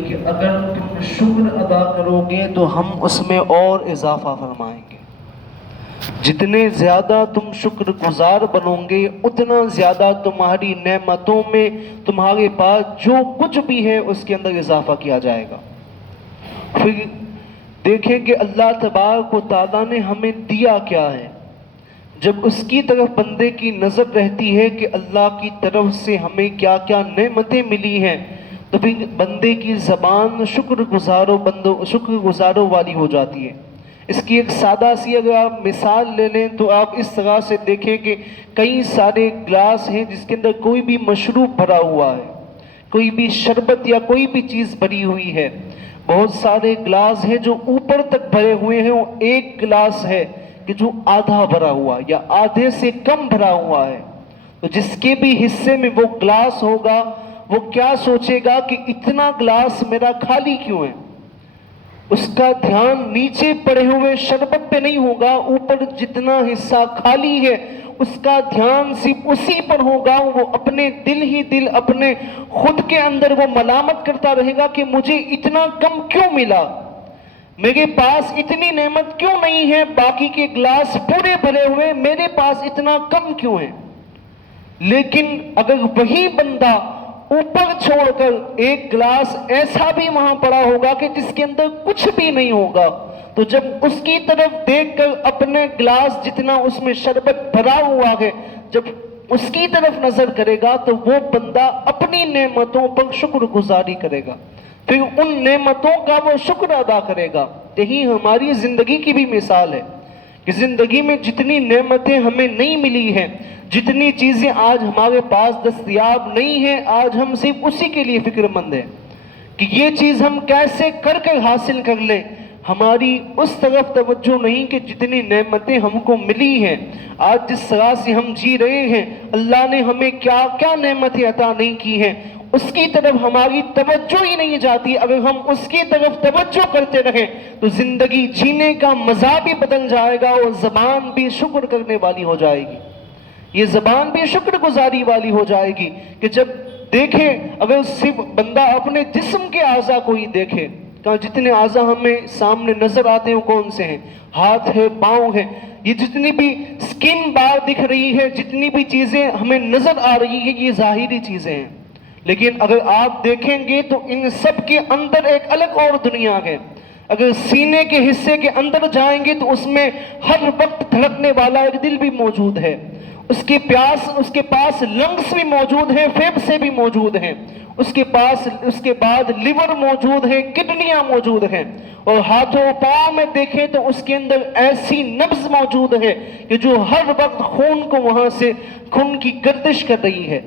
کہ اگر تم شکر ادا کرو گے تو ہم اس میں اور اضافہ فرمائیں گے۔ جتنے زیادہ تم شکر گزار بنو گے اتنا زیادہ تمہاری نعمتوں میں تمہارے پاس جو کچھ بھی ہے اس کے اندر اضافہ کیا جائے گا۔ پھر دیکھیں کہ اللہ تبارک و تعالیٰ نے ہمیں دیا کیا ہے۔ جب اس کی طرف بندے کی نظر رہتی ہے کہ اللہ کی طرف سے ہمیں کیا کیا نعمتیں ملی ہیں، تو پھر بندے کی زبان شکر گزاروں والی ہو جاتی ہے۔ اس کی ایک سادہ سی اگر آپ مثال لے لیں تو آپ اس طرح سے دیکھیں کہ کئی سارے گلاس ہیں جس کے اندر کوئی بھی مشروب بھرا ہوا ہے، کوئی بھی شربت یا کوئی بھی چیز بھری ہوئی ہے۔ بہت سارے گلاس ہیں جو اوپر تک بھرے ہوئے ہیں، وہ ایک گلاس ہے کہ جو آدھا بھرا ہوا یا آدھے سے کم بھرا ہوا ہے۔ تو جس کے بھی حصے میں وہ گلاس ہوگا وہ کیا سوچے گا کہ اتنا گلاس میرا خالی کیوں ہے؟ اس کا دھیان نیچے پڑے ہوئے شربت پہ نہیں ہوگا، اوپر جتنا حصہ خالی ہے اس کا دھیان صرف اسی پر ہوگا۔ وہ اپنے دل ہی دل اپنے خود کے اندر وہ ملامت کرتا رہے گا کہ مجھے اتنا کم کیوں ملا، میرے پاس اتنی نعمت کیوں نہیں ہے، باقی کے گلاس پورے بھرے ہوئے، میرے پاس اتنا کم کیوں ہے۔ لیکن اگر وہی بندہ اوپر چھوڑ کر ایک گلاس ایسا بھی وہاں پڑا ہوگا کہ جس کے اندر کچھ بھی نہیں ہوگا، تو جب اس کی طرف دیکھ کر اپنے گلاس جتنا اس میں شربت بھرا ہوا ہے جب اس کی طرف نظر کرے گا تو وہ بندہ اپنی نعمتوں پر شکر گزاری کرے گا، پھر ان نعمتوں کا وہ شکر ادا کرے گا۔ یہی ہماری زندگی کی بھی مثال ہے کہ زندگی میں جتنی نعمتیں ہمیں نہیں ملی ہیں، جتنی چیزیں آج ہمارے پاس دستیاب نہیں ہیں، آج ہم صرف اسی کے لیے فکر مند ہیں کہ یہ چیز ہم کیسے کر کے حاصل کر لیں۔ ہماری اس طرف توجہ نہیں کہ جتنی نعمتیں ہم کو ملی ہیں، آج جس طرح سے ہم جی رہے ہیں، اللہ نے ہمیں کیا کیا نعمتیں عطا نہیں کی ہیں، اس کی طرف ہماری توجہ ہی نہیں جاتی۔ اگر ہم اس کی طرف توجہ کرتے رہیں تو زندگی جینے کا مزہ بھی بدل جائے گا اور زبان بھی شکر کرنے والی ہو جائے گی، یہ زبان بھی شکر گزاری والی ہو جائے گی کہ جب دیکھیں، اگر صرف بندہ اپنے جسم کے اعضاء کو ہی دیکھے، کہ جتنے اعضاء ہمیں سامنے نظر آتے ہیں کون سے ہیں، ہاتھ ہے، پاؤں ہے، یہ جتنی بھی سکن بار دکھ رہی ہے، جتنی بھی چیزیں ہمیں نظر آ رہی ہے، یہ ظاہری چیزیں ہیں، لیکن اگر آپ دیکھیں گے تو ان سب کے اندر ایک الگ اور دنیا ہے۔ اگر سینے کے حصے کے اندر جائیں گے تو اس میں ہر وقت دھڑکنے والا ایک دل بھی موجود ہے، اس کے پاس لنگس بھی موجود ہیں، پھیپھڑے بھی موجود ہیں، اس کے بعد لیور موجود ہے، کڈنیاں موجود ہیں، اور ہاتھوں پاؤں میں دیکھیں تو اس کے اندر ایسی نبض موجود ہے کہ جو ہر وقت خون کو وہاں سے خون کی گردش کر رہی ہے۔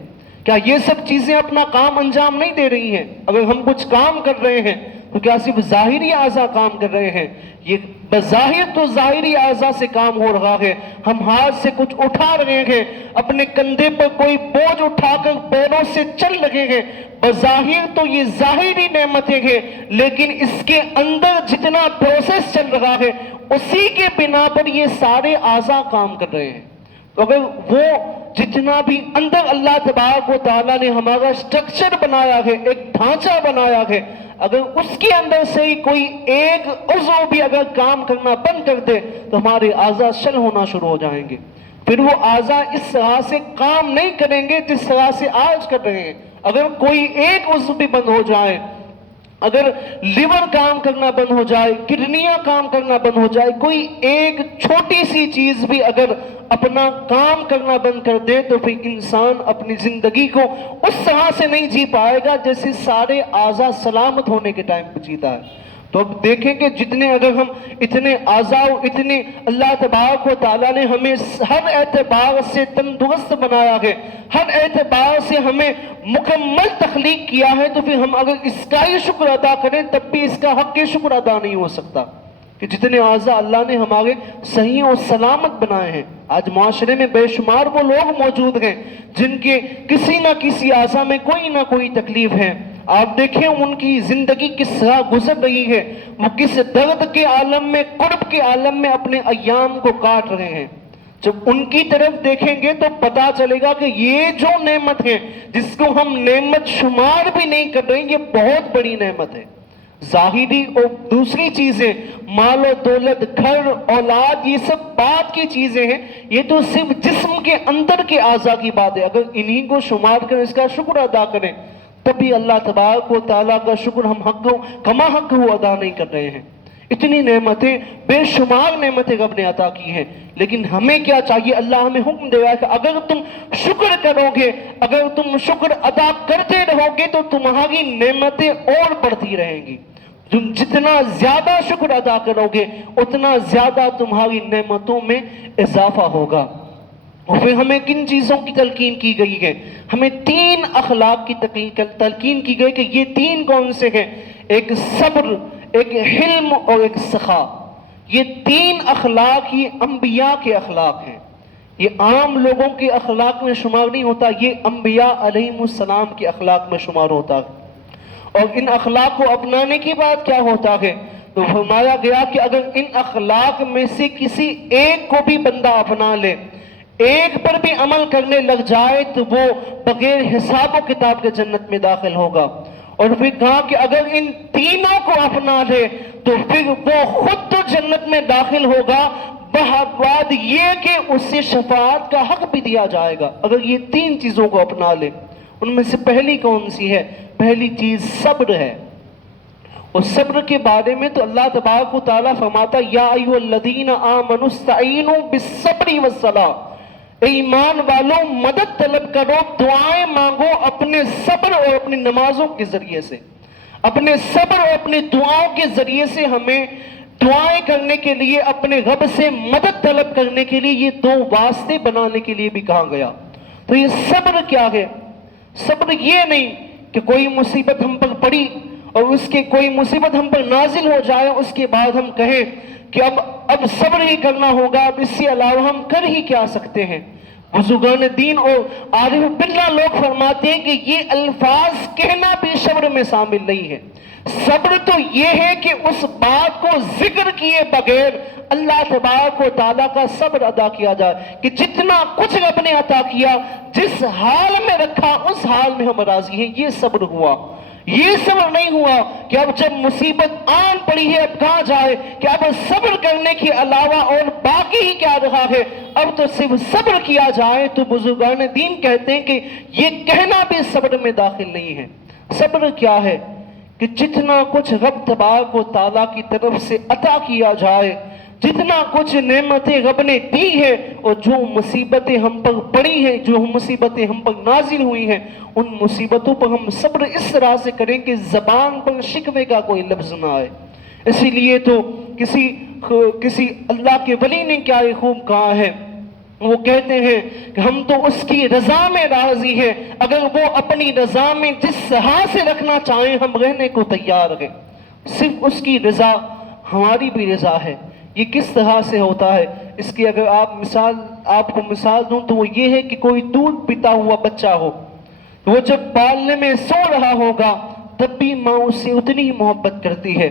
کیا یہ سب چیزیں اپنا کام انجام نہیں دے رہی ہیں؟ اگر ہم کچھ کام کر رہے ہیں تو کیا صرف ظاہری اعضاء کام کر رہے ہیں؟ یہ بظاہر تو ظاہری اعضاء سے کام ہو رہا ہے، ہم ہاتھ سے کچھ اٹھا رہے ہیں، اپنے کندھے پر کوئی بوجھ اٹھا کر پیروں سے چل رہے ہیں، بظاہر تو یہ ظاہری نعمتیں ہیں، لیکن اس کے اندر جتنا پروسیس چل رہا ہے اسی کے بنا پر یہ سارے اعضاء کام کر رہے ہیں۔ تو اگر وہ جتنا بھی اندر اللہ تبارک و تعالیٰ نے ہمارا سٹرکچر بنایا ہے، ایک ڈھانچہ بنایا ہے، اگر اس کے اندر سے ہی کوئی ایک عضو بھی اگر کام کرنا بند کر دے تو ہمارے اعضاء شل ہونا شروع ہو جائیں گے، پھر وہ اعضاء اس طرح سے کام نہیں کریں گے جس طرح سے آج کر رہے ہیں۔ اگر کوئی ایک عضو بھی بند ہو جائے، اگر لیور کام کرنا بند ہو جائے، کڈنیاں کام کرنا بند ہو جائے، کوئی ایک چھوٹی سی چیز بھی اگر اپنا کام کرنا بند کر دے تو پھر انسان اپنی زندگی کو اس طرح سے نہیں جی پائے گا جیسے سارے اعضاء سلامت ہونے کے ٹائم پہ جیتا ہے۔ تو اب دیکھیں کہ جتنے اگر ہم اتنے اعضاء، اتنے اللہ تبارک و تعالیٰ نے ہمیں ہر اعتبار سے تندرست بنایا ہے، ہر اعتبار سے ہمیں مکمل تخلیق کیا ہے، تو پھر ہم اگر اس کا ہی شکر ادا کریں تب بھی اس کا حق شکر ادا نہیں ہو سکتا کہ جتنے اعضاء اللہ نے ہمارے صحیح اور سلامت بنائے ہیں۔ آج معاشرے میں بے شمار وہ لوگ موجود ہیں جن کے کسی نہ کسی اعضاء میں کوئی نہ کوئی تکلیف ہے۔ آپ دیکھیں ان کی زندگی کس طرح گزر رہی ہے، وہ کس درد کے عالم میں، قرب کے عالم میں اپنے ایام کو کاٹ رہے ہیں۔ جب ان کی طرف دیکھیں گے تو پتا چلے گا کہ یہ جو نعمت ہے جس کو ہم نعمت شمار بھی نہیں کر رہے ہیں، یہ بہت بڑی نعمت ہے۔ ظاہری اور دوسری چیزیں، مال و دولت، گھر، اولاد، یہ سب بات کی چیزیں ہیں، یہ تو صرف جسم کے اندر کے اعضاء کی بات ہے۔ اگر انہی کو شمار کریں، اس کا شکر ادا کریں، تب بھی اللہ تبارک و تعالیٰ کا شکر ہم کما حق ہو ادا نہیں کر رہے ہیں۔ اتنی نعمتیں، بے شمار نعمتیں رب نے عطا کی ہیں، لیکن ہمیں کیا چاہیے؟ اللہ ہمیں حکم دے رہا ہے کہ اگر تم شکر کرو گے، اگر تم شکر ادا کرتے رہو گے تو تمہاری نعمتیں اور بڑھتی رہیں گی۔ تم جتنا زیادہ شکر ادا کرو گے اتنا زیادہ تمہاری نعمتوں میں اضافہ ہوگا۔ اور پھر ہمیں کن چیزوں کی تلقین کی گئی ہے؟ ہمیں 3 اخلاق کی تلقین کی گئی کہ یہ 3 کون سے ہیں؟ ایک صبر، ایک حلم اور ایک سخا۔ یہ 3 اخلاق یہ انبیاء کے اخلاق ہیں، یہ عام لوگوں کے اخلاق میں شمار نہیں ہوتا، یہ انبیاء علیہ السلام کے اخلاق میں شمار ہوتا ہے۔ اور ان اخلاق کو اپنانے کی بات کیا ہوتا ہے؟ تو فرمایا گیا کہ اگر ان اخلاق میں سے کسی ایک کو بھی بندہ اپنا لے، ایک پر بھی عمل کرنے لگ جائے تو وہ بغیر حساب و کتاب کے جنت میں داخل ہوگا۔ اور پھر کہا کہ اگر ان تینوں کو اپنا لے تو پھر وہ خود تو جنت میں داخل ہوگا، بعد یہ کہ اسے شفاعت کا حق بھی دیا جائے گا اگر یہ 3 چیزوں کو اپنا لے۔ ان میں سے پہلی کون سی ہے؟ پہلی چیز صبر ہے۔ اور صبر کے بارے میں تو اللہ تبارک و تعالیٰ فرماتا یا ایھا الذین آمنوا استعینوا بالصبر والصلاۃ، اے ایمان والو مدد طلب کرو، دعائیں مانگو اپنے صبر اور اپنی نمازوں کے ذریعے سے۔ اپنے صبر اور اپنی دعاؤں کے ذریعے سے ہمیں دعائیں کرنے کے لیے، اپنے رب سے مدد طلب کرنے کے لیے یہ 2 واسطے بنانے کے لیے بھی کہا گیا۔ تو یہ صبر کیا ہے؟ صبر یہ نہیں کہ کوئی مصیبت ہم پر پڑی اور اس کے کوئی مصیبت ہم پر نازل ہو جائے، اس کے بعد ہم کہیں کہ اب صبر ہی کرنا ہوگا، اب اس سے علاوہ ہم کر ہی کیا سکتے ہیں۔ بزرگان دین اور عارف باللہ لوگ فرماتے ہیں کہ یہ الفاظ کہنا بھی صبر میں شامل نہیں ہے۔ صبر تو یہ ہے کہ اس بات کو ذکر کیے بغیر اللہ تبارک و تعالیٰ کا صبر ادا کیا جائے کہ جتنا کچھ رب نے عطا کیا، جس حال میں رکھا اس حال میں ہم راضی ہیں، یہ صبر ہوا۔ یہ صبر نہیں ہوا کہ اب جب مصیبت آن پڑی ہے اب کہاں جائے کہ اب صبر کرنے کے علاوہ اور باقی ہی کیا رہا ہے، اب تو صرف صبر کیا جائے۔ تو بزرگان دین کہتے ہیں کہ یہ کہنا بھی صبر میں داخل نہیں ہے۔ صبر کیا ہے؟ کہ جتنا کچھ رب تبارک و تعالیٰ کی طرف سے عطا کیا جائے، جتنا کچھ نعمتیں رب نے دی ہے اور جو مصیبتیں ہم پر پڑی ہیں، جو مصیبتیں ہم پر نازل ہوئی ہیں، ان مصیبتوں پر ہم صبر اس طرح سے کریں کہ زبان پر شکوے کا کوئی لفظ نہ آئے۔ اسی لیے تو کسی اللہ کے ولی نے کیا خوب کہا ہے، وہ کہتے ہیں کہ ہم تو اس کی رضا میں راضی ہیں، اگر وہ اپنی رضا میں جس طرح سے رکھنا چاہیں ہم رہنے کو تیار ہیں۔ صرف اس کی رضا ہماری بھی رضا ہے۔ یہ کس طرح سے ہوتا ہے؟ اس کی اگر آپ کو مثال دوں تو وہ یہ ہے کہ کوئی دودھ پیتا ہوا بچہ ہو، وہ جب پالنے میں سو رہا ہوگا تب بھی ماں اس سے اتنی ہی محبت کرتی ہے،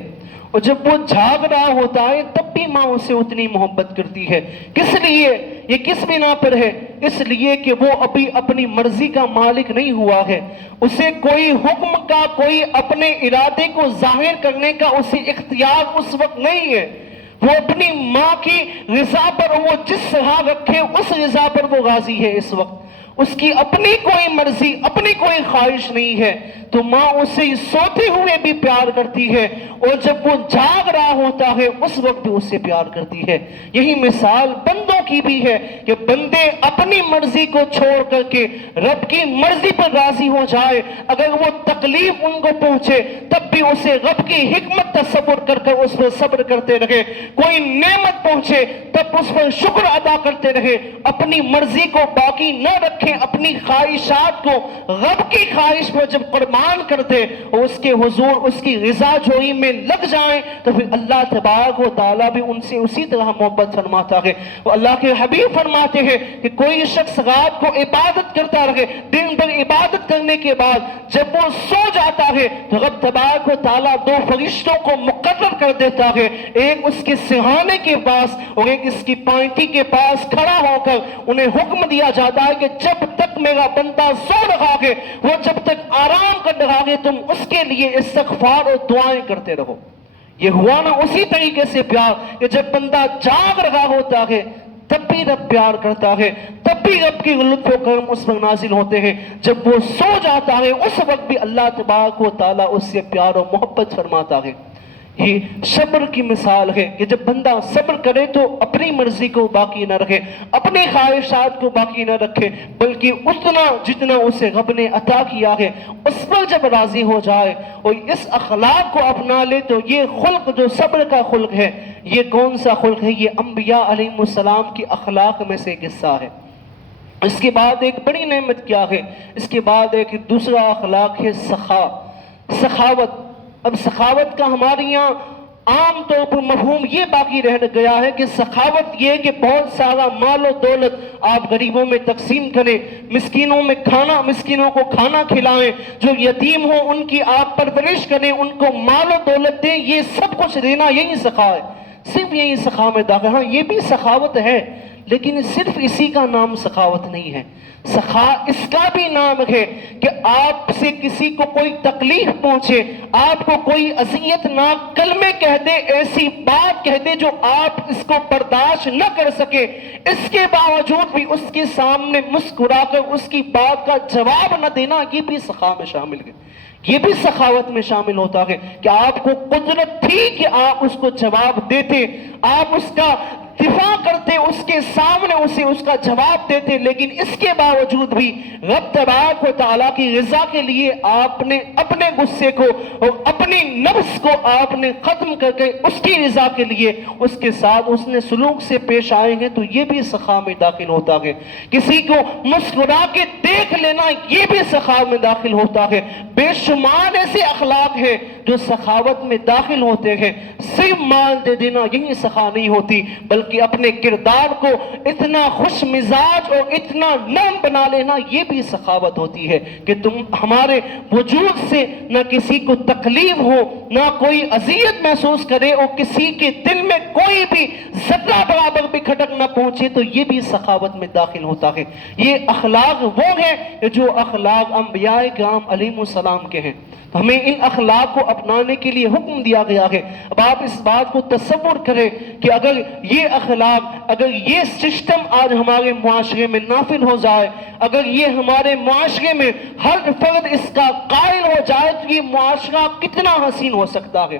اور جب وہ جھاگ رہا ہوتا ہے تب بھی ماں اس سے اتنی محبت کرتی ہے۔ کس لیے؟ یہ کس بنا پر ہے؟ اس لیے کہ وہ ابھی اپنی مرضی کا مالک نہیں ہوا ہے، اسے کوئی حکم کا، کوئی اپنے ارادے کو ظاہر کرنے کا اسے اختیار اس وقت نہیں ہے۔ وہ اپنی ماں کی رضا پر وہ جس طرح رکھے اس رضا پر وہ راضی ہے اس وقت۔ اس کی اپنی کوئی مرضی، اپنی کوئی خواہش نہیں ہے، تو ماں اسے سوتے ہوئے بھی پیار کرتی ہے، اور جب وہ جاگ رہا ہوتا ہے اس وقت بھی اس سے پیار کرتی ہے۔ یہی مثال بندوں کی بھی ہے کہ بندے اپنی مرضی کو چھوڑ کر کے رب کی مرضی پر راضی ہو جائے، اگر وہ تکلیف ان کو پہنچے تب بھی اسے رب کی حکمت تصور کر کر اس پر صبر کرتے رہے، کوئی نعمت پہنچے تب اس پر شکر ادا کرتے رہے، اپنی مرضی کو باقی نہ رکھے، اپنی خواہشات کو رب کی خواہش پر جب قربان کر دے اور اس کے حضور اس کی رضا جوئی میں کرنے لگ جائیں تو پھر اللہ تبارک و تعالیٰ بھی ان سے اسی طرح محبت فرماتا ہے. اور اللہ کے حبیب فرماتے ہیں کہ کوئی شخص رات کو عبادت کرتا رہے, دن بھر عبادت کرنے کے بعد جب وہ سو جاتا ہے تو رب تبارک و تعالیٰ دو فرشتوں کو مقرر کر دیتا ہے, ایک اس کے سہانے کے پاس اور ایک اس کی پائنٹی کے پاس کھڑا ہو کر انہیں حکم دیا جاتا ہے کہ جب تک میرا بندہ سو رہا ہے, وہ جب تک آرام کر رہا ہے, تم اس کے لیے استغفار اور دعائیں کرتے رہو. یہ ہوا نا اسی طریقے سے پیار کہ جب بندہ جاگ رہا ہوتا ہے تب بھی رب پیار کرتا ہے, تب بھی رب کی لطف و کرم اس پر نازل ہوتے ہیں. جب وہ سو جاتا ہے اس وقت بھی اللہ تبارک و تعالیٰ اس سے پیار و محبت فرماتا ہے. یہ صبر کی مثال ہے کہ جب بندہ صبر کرے تو اپنی مرضی کو باقی نہ رکھے, اپنی خواہشات کو باقی نہ رکھے, بلکہ اتنا جتنا اسے رب نے عطا کیا ہے اس پر جب راضی ہو جائے اور اس اخلاق کو اپنا لے تو یہ خلق جو صبر کا خلق ہے, یہ کون سا خلق ہے؟ یہ انبیاء علیہ السلام کی اخلاق میں سے ایک حصہ ہے. اس کے بعد ایک بڑی نعمت کیا ہے؟ اس کے بعد ایک دوسرا اخلاق ہے سخاوت. اب سخاوت کا ہمارے یہاں عام طور پر مفہوم یہ باقی رہ گیا ہے کہ سخاوت یہ کہ بہت سارا مال و دولت آپ غریبوں میں تقسیم کریں, مسکینوں کو کھانا کھلائیں, جو یتیم ہوں ان کی آپ پرورش کریں, ان کو مال و دولت دیں, یہ سب کچھ دینا یہی سخا ہے, صرف یہی سخا میں داخل. ہاں یہ بھی سخاوت ہے لیکن صرف اسی کا نام سخاوت نہیں ہے. سخا اس کا بھی نام ہے کہ آپ سے کسی کو کوئی تکلیف پہنچے, آپ کو کوئی اذیت ناک کلمے کہہ دے, ایسی بات کہہ دے جو آپ اس کو برداشت نہ کر سکے, اس کے باوجود بھی اس کے سامنے مسکرا کر اس کی بات کا جواب نہ دینا, یہ بھی سخا میں شامل ہے. یہ بھی سخاوت میں شامل ہوتا ہے کہ آپ کو قدرت تھی کہ آپ اس کو جواب دیتے, آپ اس کا دفاع کرتے, اس کے سامنے اسے اس کا جواب دیتے, لیکن اس کے باوجود بھی رب تبارک و تعالیٰ کی رضا کے لیے آپ نے اپنے غصے کو اور اپنی نفس کو آپ نے ختم کر کے اس کی رضا کے لیے اس کے ساتھ اس نے سلوک سے پیش آئے ہیں, تو یہ بھی سخا میں داخل ہوتا ہے. کسی کو مسکرا کے دیکھ لینا یہ بھی سخا میں داخل ہوتا ہے. بے شمار ایسے اخلاق ہیں جو سخاوت میں داخل ہوتے ہیں. صرف مال دے دینا یہی سخا نہیں ہوتی, بلکہ اپنے کردار کو اتنا خوش مزاج اور اتنا نرم بنا لینا یہ بھی سخاوت ہوتی ہے کہ تم ہمارے وجود سے نہ کسی کو تکلیف ہو, نہ کوئی اذیت محسوس کرے, اور کسی کے دل میں کوئی بھی ذرہ برابر بھی کھٹک نہ پہنچے, تو یہ بھی سخاوت میں داخل ہوتا ہے. یہ اخلاق وہ ہیں جو اخلاق انبیاء کرام علیہ السلام کے ہیں. ہمیں ان اخلاق کو اپنانے کے لیے حکم دیا گیا ہے. اب آپ اس بات کو تصور کریں کہ اگر یہ اخلاق, اگر یہ سسٹم آج ہمارے معاشرے میں نافذ ہو جائے, اگر یہ ہمارے معاشرے میں ہر فرد اس کا قائل ہو جائے, تو یہ معاشرہ کتنا حسین ہو سکتا ہے.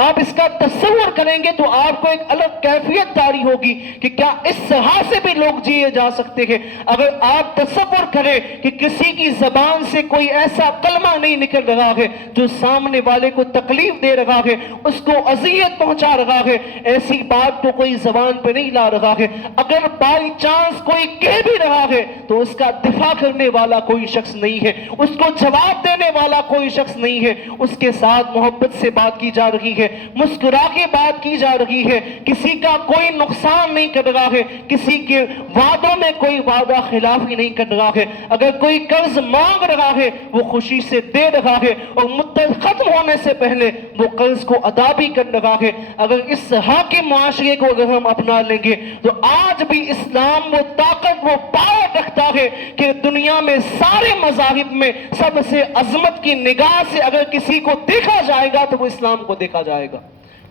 آپ اس کا تصور کریں گے تو آپ کو ایک الگ کیفیت طاری ہوگی کہ کیا اس طرح سے بھی لوگ جیے جا سکتے ہیں. اگر آپ تصور کریں کہ کسی کی زبان سے کوئی ایسا کلمہ نہیں نکل رہا ہے جو سامنے والے کو تکلیف دے رہا ہے, اس کو اذیت پہنچا رہا ہے, ایسی بات تو کوئی زبان پہ نہیں لا رہا ہے. اگر بائی چانس کوئی کہہ بھی رہا ہے تو اس کا دفاع کرنے والا کوئی شخص نہیں ہے, اس کو جواب دینے والا کوئی شخص نہیں ہے, اس کے ساتھ محبت سے بات کی جا رہی ہے, مسکرا کے بات کی جا رہی ہے, کسی کا کوئی نقصان نہیں کر رہا ہے, کسی کے وعدوں میں کوئی وعدہ خلافی نہیں کر رہا ہے. اگر کوئی قرض مانگ رہا ہے وہ خوشی سے دے رہا ہے اور مدت ختم ہونے سے پہلے وہ قرض کو ادا بھی کر رہا ہے. اگر اس حاکم معاشرے کو اگر ہم اپنا لیں گے تو آج بھی اسلام وہ طاقت, وہ پاور رکھتا ہے کہ دنیا میں سارے مذاہب میں سب سے عظمت کی نگاہ سے اگر کسی کو دیکھا جائے گا تو وہ اسلام کو دیکھا جائے گا.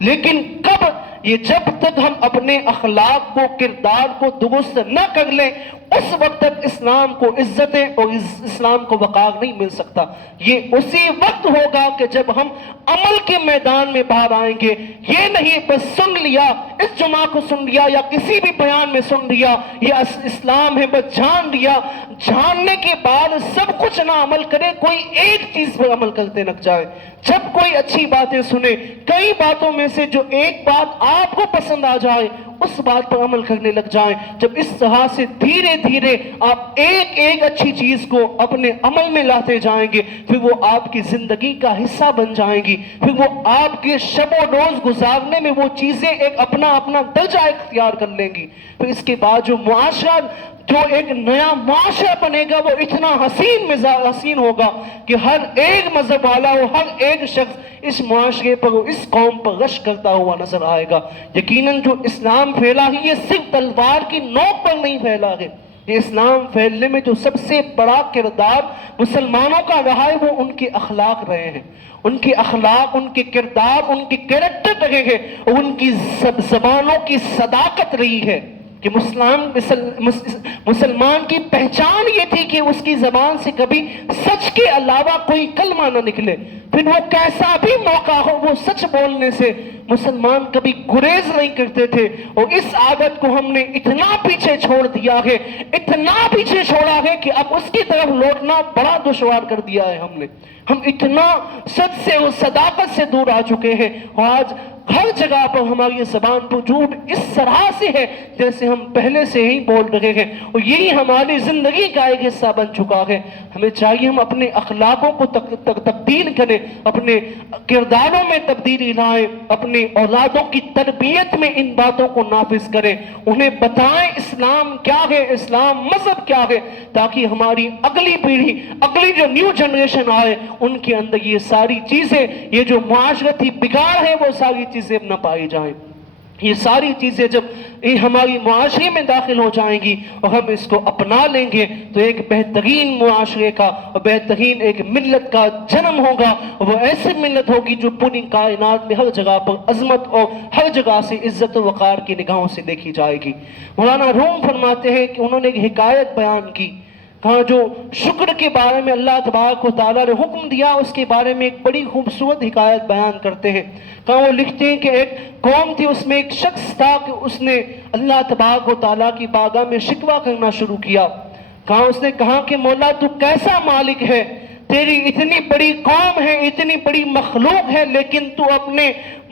لیکن کب؟ یہ جب تک ہم اپنے اخلاق کو, کردار کو درست نہ کر لیں, اس وقت تک اسلام کو عزتیں اور اسلام کو وقار نہیں مل سکتا. یہ اسی وقت ہوگا کہ جب ہم عمل کے میدان میں باہر آئیں گے. یہ نہیں بس سن لیا, اس جمعہ کو سن لیا یا کسی بھی بیان میں سن لیا یہ اسلام ہے, بس جان لیا, جاننے کے بعد سب کچھ نہ عمل کرے, کوئی ایک چیز پر عمل کرتے لگ جائے. جب کوئی اچھی باتیں سنے, کئی باتوں میں سے جو ایک بات آپ کو پسند آ جائے اس بات پر عمل کرنے لگ جائیں. جب اس طرح سے دھیرے دھیرے آپ ایک ایک اچھی چیز کو اپنے عمل میں لاتے جائیں گے, پھر وہ آپ کی زندگی کا حصہ بن جائیں گی, پھر وہ آپ کے شب و روز گزارنے میں وہ چیزیں ایک اپنا درجہ اختیار کر لیں گی. پھر اس کے بعد جو معاشرہ, جو ایک نیا معاشرہ بنے گا, وہ اتنا حسین ہوگا کہ ہر ایک مذہب والا, ہر ایک شخص اس معاشرے پر, اس قوم پر رشک کرتا ہوا نظر آئے گا. یقیناً جو اسلام پھیلا ہے یہ صرف تلوار کی نوک پر نہیں پھیلا ہے. یہ اسلام پھیلنے میں جو سب سے بڑا کردار مسلمانوں کا رہا ہے وہ ان کے اخلاق رہے ہیں. ان کے اخلاق, ان کے کردار, ان کے کریکٹر رہے ہیں, اور ان کی زبانوں کی صداقت رہی ہے کہ مسلمان کی پہچان یہ تھی کہ اس کی زبان سے کبھی سچ کے علاوہ کوئی کلمہ نہ نکلے. پھر وہ کیسا بھی موقع ہو, وہ سچ بولنے سے مسلمان کبھی گریز نہیں کرتے تھے. اور اس عادت کو ہم نے اتنا پیچھے چھوڑ دیا ہے, اتنا پیچھے چھوڑا ہے کہ اب اس کی طرف لوٹنا بڑا دشوار کر دیا ہے ہم نے. ہم اتنا سچ سے اور صداقت سے دور آ چکے ہیں, اور آج ہر جگہ پر ہماری زبان پر جھوٹ اس طرح سے ہے جیسے ہم پہلے سے ہی بول رہے ہیں, اور یہی ہماری زندگی کا ایک حصہ بن چکا ہے. ہمیں چاہیے ہم اپنے اخلاقوں کو تبدیل کریں, اپنے کرداروں میں تبدیلی لائیں, اپنے اولادوں کی تربیت میں ان باتوں کو نافذ کریں, انہیں بتائیں اسلام کیا ہے, اسلام مذہب کیا ہے, تاکہ ہماری اگلی پیڑھی, اگلی جو نیو جنریشن آئے, ان کے اندر یہ ساری چیزیں, یہ جو معاشرتی بگاڑ ہے وہ ساری چیزیں نہ پائی جائیں. یہ ساری چیزیں جب ہماری معاشرے میں داخل ہو جائیں گی اور ہم اس کو اپنا لیں گے تو ایک بہترین معاشرے کا اور بہترین ایک ملت کا جنم ہوگا. وہ ایسی ملت ہوگی جو پوری کائنات میں ہر جگہ پر عظمت اور ہر جگہ سے عزت و وقار کی نگاہوں سے دیکھی جائے گی. مولانا روم فرماتے ہیں کہ انہوں نے ایک حکایت بیان کی, کہاں جو شکر کے بارے میں اللہ تبارک و تعالیٰ نے حکم دیا, اس کے بارے میں ایک بڑی خوبصورت حکایت بیان کرتے ہیں. کہاں وہ لکھتے ہیں کہ ایک قوم تھی, اس میں ایک شخص تھا کہ اس نے اللہ تبارک و تعالیٰ کی بارگاہ میں شکوہ کرنا شروع کیا. کہاں اس نے کہا کہ مولا تو کیسا مالک ہے, تیری اتنی بڑی قوم ہے, اتنی بڑی مخلوق ہے, لیکن تو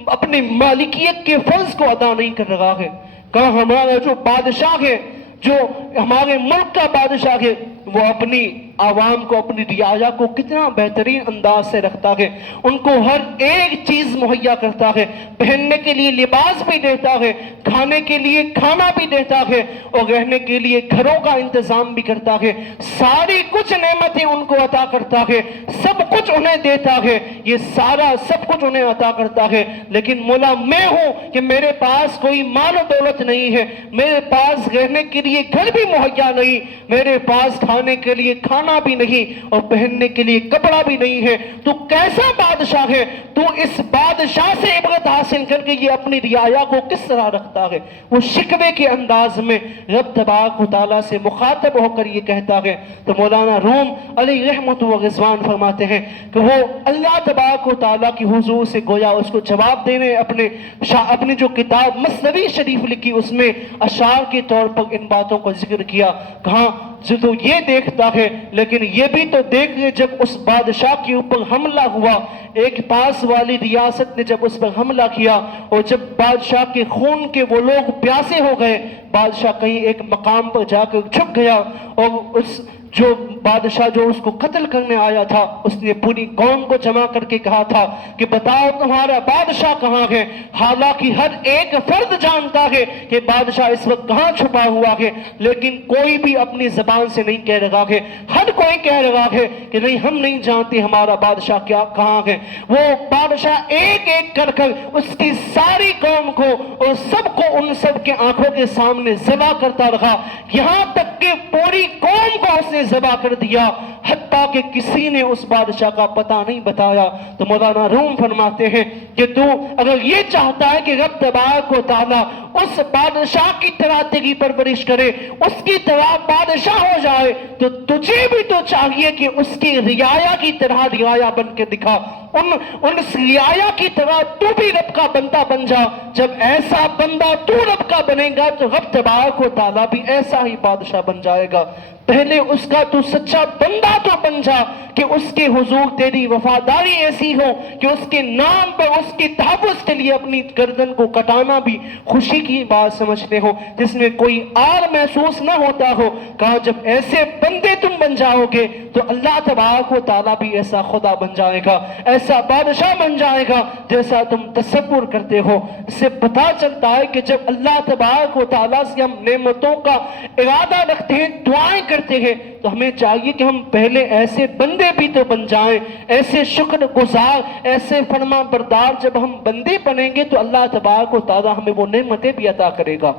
اپنے مالکیت کے فرض کو ادا نہیں کر رہا ہے. کہاں ہمارا جو بادشاہ ہے, جو ہمارے ملک کا بادشاہ ہے, وہ اپنی عوام کو, اپنی رعایا کو کتنا بہترین انداز سے رکھتا ہے, ان کو ہر ایک چیز مہیا کرتا ہے, پہننے کے لیے لباس بھی دیتا ہے, کھانے کے لیے کھانا بھی دیتا ہے, اور رہنے کے لیے گھروں کا انتظام بھی کرتا ہے. ساری کچھ نعمتیں ان کو عطا کرتا ہے, سب کچھ انہیں دیتا ہے, یہ سارا سب کچھ انہیں عطا کرتا ہے. لیکن مولا میں ہوں کہ میرے پاس کوئی مال و دولت نہیں ہے, میرے پاس رہنے کے لیے گھر بھی مہیا نہیں, میرے پاس کھانے کے لیے کھانا بھی نہیں, اور پہننے کے لیے کپڑا بھی نہیں ہے. تو کیسا بادشاہ ہے, تو اس بادشاہ سے عبرت حاصل کر کے یہ اپنی رعایا کو کس طرح رکھتا ہے. وہ شکوے کے انداز میں رب تبارک و تعالیٰ سے مخاطب ہو کر یہ کہتا ہے. تو مولانا روم علیہ رحمت و رضوان فرماتے ہیں کہ وہ اللہ تبارک و تعالیٰ کی حضور سے گویا اس کو جواب دینے اپنی جو کتاب مثنوی شریف لکھی اس میں اشعار کے طور پر ان باتوں کو ذکر کیا. کہاں جو تو یہ دیکھتا ہے, لیکن یہ بھی تو دیکھ لے جب اس بادشاہ کے اوپر حملہ ہوا, ایک پاس والی ریاست نے جب اس پر حملہ کیا, اور جب بادشاہ کے خون کے وہ لوگ پیاسے ہو گئے, بادشاہ کہیں ایک مقام پر جا کر چھپ گیا, اور اس جو بادشاہ جو اس کو قتل کرنے آیا تھا, اس نے پوری قوم کو جمع کر کے کہا تھا کہ بتاؤ تمہارا بادشاہ کہاں ہے. حالانکہ ہر ایک فرد جانتا ہے کہ بادشاہ اس وقت کہاں چھپا ہوا ہے, لیکن کوئی بھی اپنی زبان سے نہیں کہہ رہا ہے. ہر کوئی کہہ رہا ہے کہ نہیں, ہم نہیں جانتے ہمارا بادشاہ کہاں ہے. وہ بادشاہ ایک ایک کر اس کی ساری قوم کو اور سب کو ان سب کے آنکھوں کے سامنے ذبح کرتا رہا, یہاں تک کہ پوری قوم کو اس نے ذبح کر دیا, حتیٰ کہ کسی نے اس بادشاہ کا پتہ نہیں بتایا. تو مولانا روم فرماتے ہیں کہ تو اگر یہ چاہتا ہے کہ رب تبارک و تعالیٰ اس بادشاہ کی طرح تیری پرورش کرے, اس کی طرح بادشاہ ہو جائے, تو تجھے بھی تو چاہیے کہ اس کی رعایا کی طرح رعایا بن کے دکھا, ان رعایا کی طرح تو بھی رب کا بندہ بن جا. جب ایسا بندہ تو رب کا بنے گا تو رب تبارک و تعالیٰ بھی ایسا ہی بادشاہ بن جائے گا. پہلے اس کا تو سچا بندہ تو بن جا کہ اس کے حضور تیری وفاداری ایسی ہو کہ اس کے نام پر اس کے تحفظ کے لیے اپنی گردن کو کٹانا بھی خوشی کی بات سمجھتے ہو، جس میں کوئی آر محسوس نہ ہوتا ہو۔ کہا جب ایسے بندے تم بن جاؤ گے تو اللہ تبارک و تعالیٰ بھی ایسا خدا بن جائے گا، ایسا بادشاہ بن جائے گا جیسا تم تصور کرتے ہو۔ اس سے پتہ چلتا ہے کہ جب اللہ تبارک و تعالیٰ سے ہم نعمتوں کا ارادہ رکھتے ہیں، دعائیں کرتے ہیں، تو ہمیں چاہیے کہ ہم پہلے ایسے بندے بھی تو بن جائیں، ایسے شکر گزار، ایسے فرما بردار۔ جب ہم بندے بنیں گے تو اللہ تبارک و تعالیٰ ہمیں وہ نعمتیں بھی عطا کرے گا۔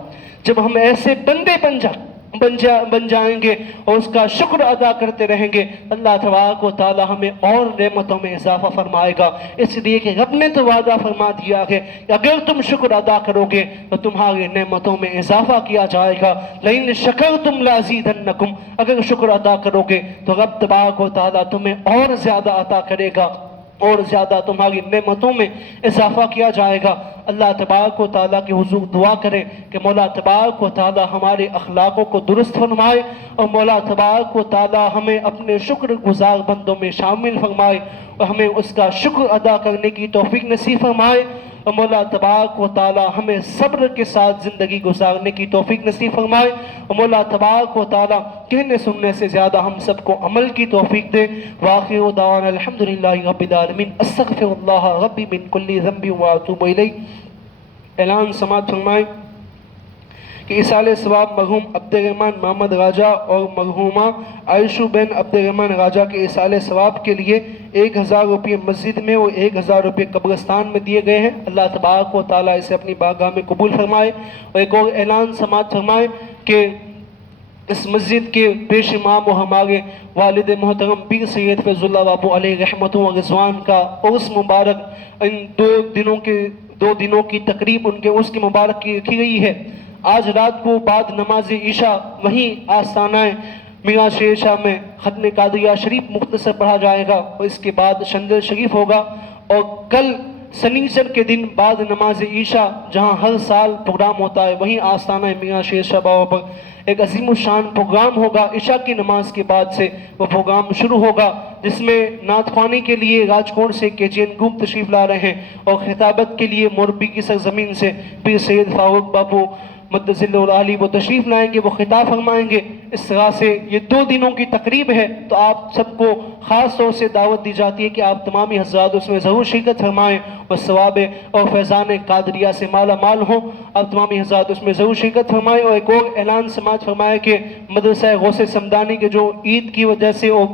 جب ہم ایسے بندے بن جائیں گے اور اس کا شکر ادا کرتے رہیں گے، اللہ تبارک و تعالیٰ ہمیں اور نعمتوں میں اضافہ فرمائے گا۔ اس لیے کہ رب نے تو وعدہ فرما دیا ہے کہ اگر تم شکر ادا کرو گے تو تمہاری نعمتوں میں اضافہ کیا جائے گا۔ لئن شکرتم لازیدنکم، اگر شکر ادا کرو گے تو رب تبارک و تعالیٰ تمہیں اور زیادہ عطا کرے گا، اور زیادہ تمہاری نعمتوں میں اضافہ کیا جائے گا۔ اللہ تبارک و تعالیٰ کے حضور دعا کریں کہ مولا تبارک و تعالیٰ ہمارے اخلاقوں کو درست فرمائے، اور مولا تبارک و تعالیٰ ہمیں اپنے شکر گزار بندوں میں شامل فرمائے، اور ہمیں اس کا شکر ادا کرنے کی توفیق نصیب فرمائے، اور مولا تبارک و تعالیٰ ہمیں صبر کے ساتھ زندگی گزارنے کی توفیق نصیب فرمائے، اور مولا تبارک و تعالیٰ کہنے سننے سے زیادہ ہم سب کو عمل کی توفیق دے۔ وآخر دعوانا الحمدللہ رب العالمین، استغفر اللہ ربی من کل ذنب واتوب الیہ۔ اعلان سماعت فرمائیں کہ ایصال ثواب مرحوم عبد الرحمن محمد راجہ اور مرحومہ عائشہ بن عبد الرحمن راجہ کے ایصال ثواب کے لیے 1000 روپے مسجد میں اور 1000 روپے قبرستان میں دیے گئے ہیں۔ اللہ تبارک و تعالیٰ اسے اپنی بارگاہ میں قبول فرمائے۔ اور ایک اور اعلان سماعت فرمائیں کہ اس مسجد کے پیش امام و ہمارے والد محترم پیر سید فیض اللہ بابو علیہ رحمت و رضوان کا عرس مبارک ان دو دنوں کی تقریب ان کے عرس کی مبارک کی رکھی گئی ہے۔ آج رات کو بعد نماز عشاء وہیں آستانہ میاں شیر شاہ میں ختم قادریہ شریف مختصر پڑھا جائے گا، اور اس کے بعد شندر شریف ہوگا، اور کل سنیچر کے دن بعد نماز عشاء جہاں ہر سال پروگرام ہوتا ہے وہیں آستانہ میاں شیر شاہ بابا پر ایک عظیم الشان پروگرام ہوگا۔ عشاء کی نماز کے بعد سے وہ پروگرام شروع ہوگا، جس میں نعت خوانی کے لیے راجکوٹ سے KGN گروپ تشریف لا رہے ہیں، اور خطابت کے لیے موربی کی سرزمین سے پیر سید فاروق بابو مدظل العالی وہ تشریف لائیں گے، وہ خطاب فرمائیں گے۔ اس طرح سے یہ 2 دنوں کی تقریب ہے، تو آپ سب کو خاص طور سے دعوت دی جاتی ہے کہ آپ تمامی حضرات اس میں ضرور شرکت فرمائیں اور ثواب اور فیضان قادریہ سے مالا مال ہوں۔ آپ تمامی حضرات اس میں ضرور شرکت فرمائیں۔ اور ایک اور اعلان سماعت فرمایا کہ مدرسہ غوث سمدانی کے جو عید کی وجہ سے اور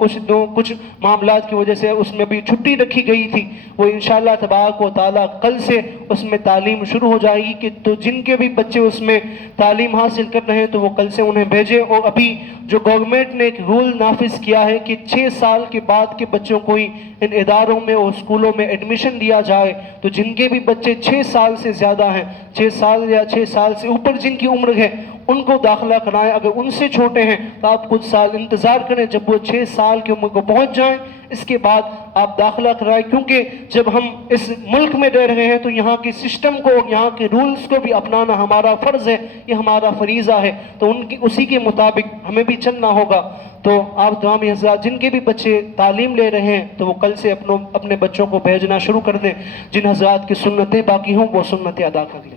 کچھ معاملات کی وجہ سے اس میں بھی چھٹی رکھی گئی تھی، وہ انشاءاللہ تبارک و تعالیٰ کل سے اس میں تعلیم شروع ہو جائے گی، کہ تو جن کے بھی بچے اس میں تعلیم حاصل کر رہے ہیں تو وہ کل سے انہیں بھیجیں۔ اور ابھی جو گورنمنٹ نے ایک رول نافذ کیا ہے کہ 6 سال کے بعد کے بچوں کو ہی ان اداروں میں اور اسکولوں میں ایڈمیشن دیا جائے، تو جن کے بھی بچے 6 سال سے زیادہ ہیں، 6 سال یا 6 سال سے اوپر جن کی عمر ہے، ان کو داخلہ کرائیں۔ اگر ان سے چھوٹے ہیں تو آپ کچھ سال انتظار کریں، جب وہ 6 سال کی عمر کو پہنچ جائیں اس کے بعد آپ داخلہ کرائیں، کیونکہ جب ہم اس ملک میں رہ رہے ہیں تو یہاں کی سسٹم کو، یہاں کے رولز کو بھی اپنانا ہمارا فرض ہے، یہ ہمارا فریضہ ہے، تو اسی کے مطابق ہمیں بھی چلنا ہوگا۔ تو آپ تمامی حضرات جن کے بھی بچے تعلیم لے رہے ہیں تو وہ کل سے اپنے بچوں کو بھیجنا شروع کر دیں، جن حضرات کی سنتیں باقی ہوں وہ سنتیں ادا کر لیں۔